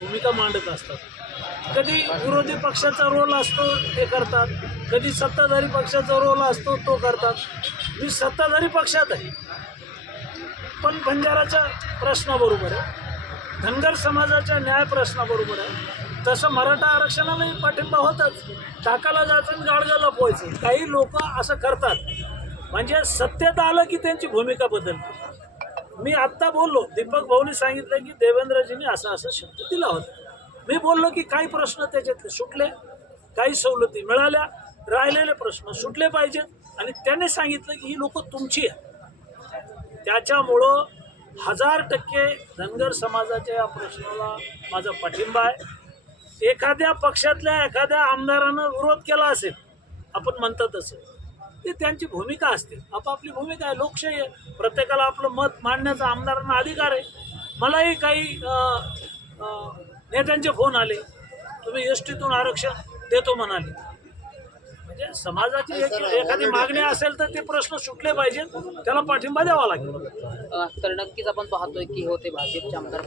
भूमिका मांडत असतात. कधी विरोधी पक्षाचा रोल असतो ते करतात, कधी सत्ताधारी पक्षाचा रोल असतो तो करतात. मी सत्ताधारी पक्षात आहे, पण बंजाराच्या प्रश्नाबरोबर आहे, धनगर समाजाच्या न्याय प्रश्नाबरोबर आहे. तसं मराठा आरक्षणालाही पाठिंबा होताच. टाकाला जायचं आणि गाडगा लपवायचं. काही लोक असं करतात, म्हणजे सत्तेत आलं की त्यांची भूमिका बदलते. मी आत्ता बोललो, दीपक भाऊनी सांगितलं की देवेंद्रजींनी असा शब्द दिला होता. मी बोललो की काही प्रश्न त्याच्यातले सुटले, काही सवलती मिळाल्या, राहिलेले प्रश्न सुटले पाहिजेत. आणि त्याने सांगितलं की ही लोक तुमची आहे. त्याच्यामुळं 1000% धनगर समाजाच्या या प्रश्नाला माझा पाठिंबा आहे. एखाद्या पक्षातल्या एखाद्या आमदारानं विरोध केला असेल, आपण म्हणतो तसं, ती त्यांची भूमिका असते. आपापली भूमिका आहे, लोकशाही आहे, प्रत्येकाला आपलं मत मांडण्याचा आमदारांना अधिकार आहे. मलाही काही नेत्यांचे फोन आले, तुम्ही एसटीतून आरक्षण देतो म्हणाले. म्हणजे समाजाची एखादी मागणी असेल तर ते प्रश्न सुटले पाहिजेत, त्याला पाठिंबा द्यावा लागेल. तर नक्कीच आपण पाहतोय की होते भाजपचे आमदार